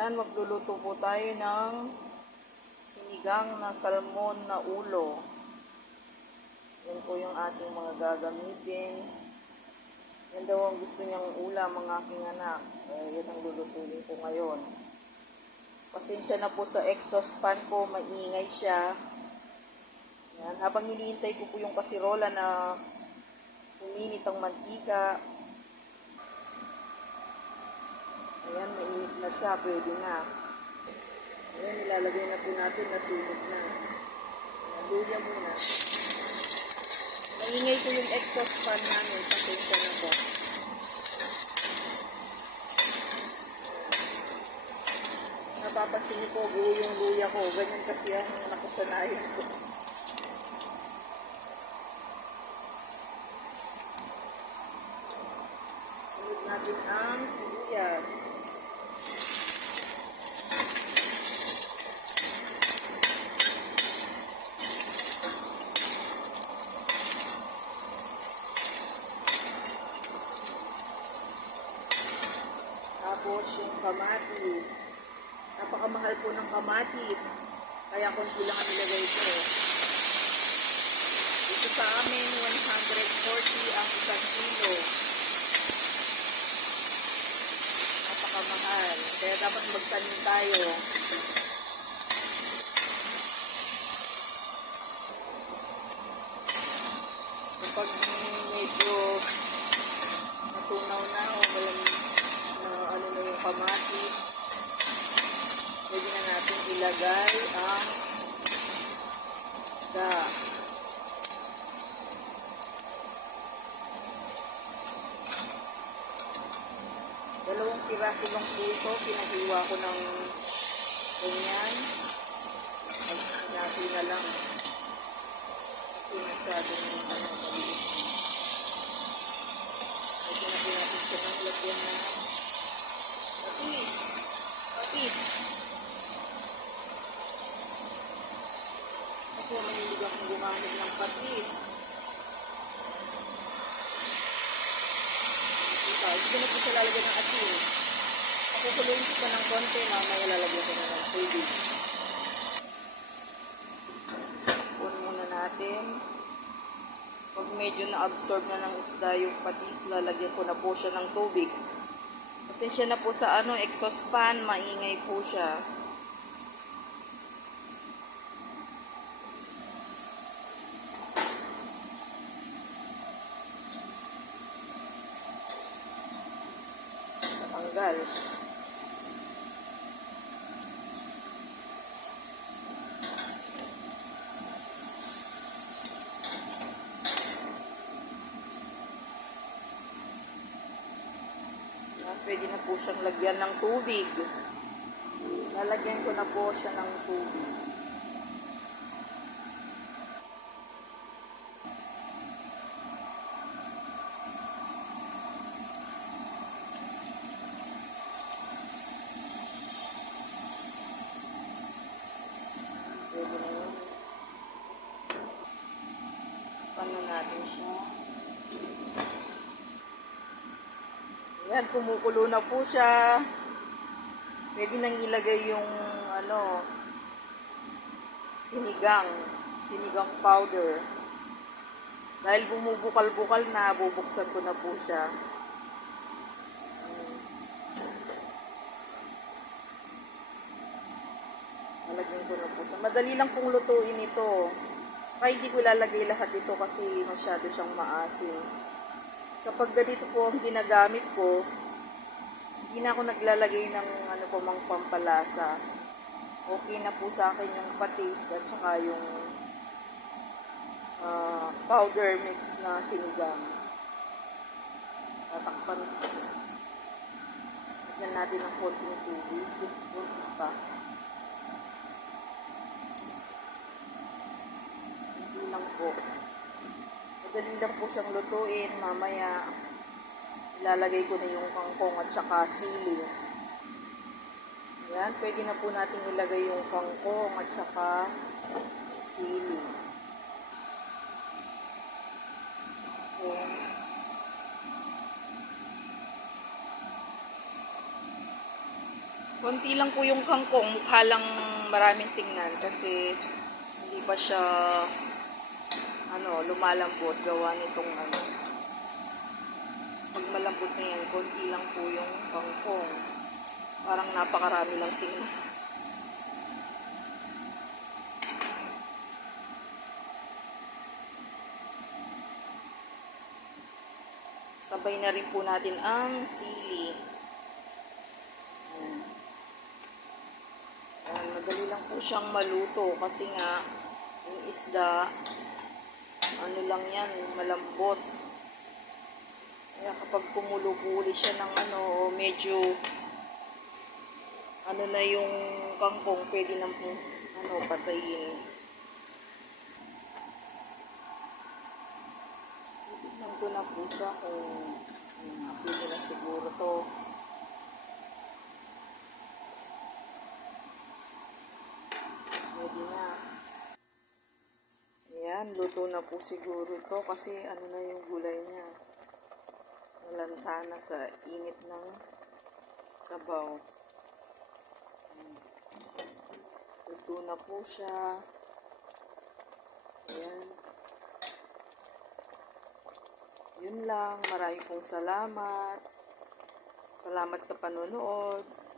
Yan, magluluto po tayo ng sinigang na salmon na ulo. Yan po yung ating mga gagamitin. Yan daw ang gusto niyang ulam ng aking anak. Yan ang lulutuin ko ngayon. Pasensya na po sa exhaust fan ko, maingay siya. Yan, habang hinihintay ko po yung kasirola na uminit ang mantika. Ayan, mainit na siya. Pwede na. Ayan, nilalagay na po natin. Nasunod na. Ayan, luya muna. Maingay ko yung exhaust fan namin. Pasensya na po. Napapansin niyo po, buo yung luya ko. Ganyan kasi ang nakasanayan ko. Sunod natin ang sibuyas. Tapos yung kamatis. Napakamahal po ng kamatis. Kaya konti lang ang nilagay ko. Ito sa amin, 140 ang isang kilo. Napakamahal. Kaya dapat magtanim tayo. Kapag medyo natunaw na o ano na yung kamatis, pwede na natin ilagay ang isda. Dalawang piraso lang po ito. Pinahiwa ko ng ganyan. Natin na lang. Kasi masyadong maliit. Pwede natin siya ng lagyan na patis. Patis. Ako, manilig akong gumamit ng patis. Hindi na po siya lalagyan ng asin. Pakukulungin ko pa ng konti, mamaya lalagyan ko na ng tubig. Puno muna natin. Pag medyo na-absorb na ng isda yung patis, lalagyan ko na po siya ng tubig. Pasensya na po sa exhaust fan, maingay po siya. Tanggal. Pwede na po siyang lagyan ng tubig. Lalagyan ko na po siya ng tubig. Pwede na yun. Paano natin siya? Ayan, kumukulo na po siya. Pwede nang ilagay yung sinigang powder. Dahil bumubukal-bukal na, bubuksan ko na po siya. Lalagyan ko na po siya. Madali lang pong lutuin ito. Saka hindi ko ilalagay lahat ito kasi masyado siyang maasim. Kapag ganito po ang ginagamit ko, hindi na ako naglalagay ng mang pampalasa. Okay na po sa akin yung patis at saka yung powder mix na sinigang. Tatakpan. Lagyan natin ng konting tubig. Konti pa. Hindi lang po. Madali lang po siyang lutuin. Mamaya, ilalagay ko na yung kangkong at saka sili. Yan, pwede na po natin ilagay yung kangkong at saka sili. Konti lang po yung kangkong, mukha lang maraming tingnan kasi hindi pa siya lumalambot gawa nitong pag malambot na yan, konti lang po yung kangkong. Parang napakarami lang tingnan. Sabay na rin po natin ang sili. Madali lang po siyang maluto kasi nga yung isda, lang yan, malambot. Kaya kapag kumulo-huli siya ng medyo na yung kangkong, pwede na po patayin. Titignan ko na po siya kung pwede na siguro to. Pwede na. Ayan, luto na po siguro ito kasi na yung gulay niya. Nalanta na sa init ng sabaw. Ayan. Luto na po siya. Ayan. Yun lang. Maraming pong salamat. Salamat sa panonood.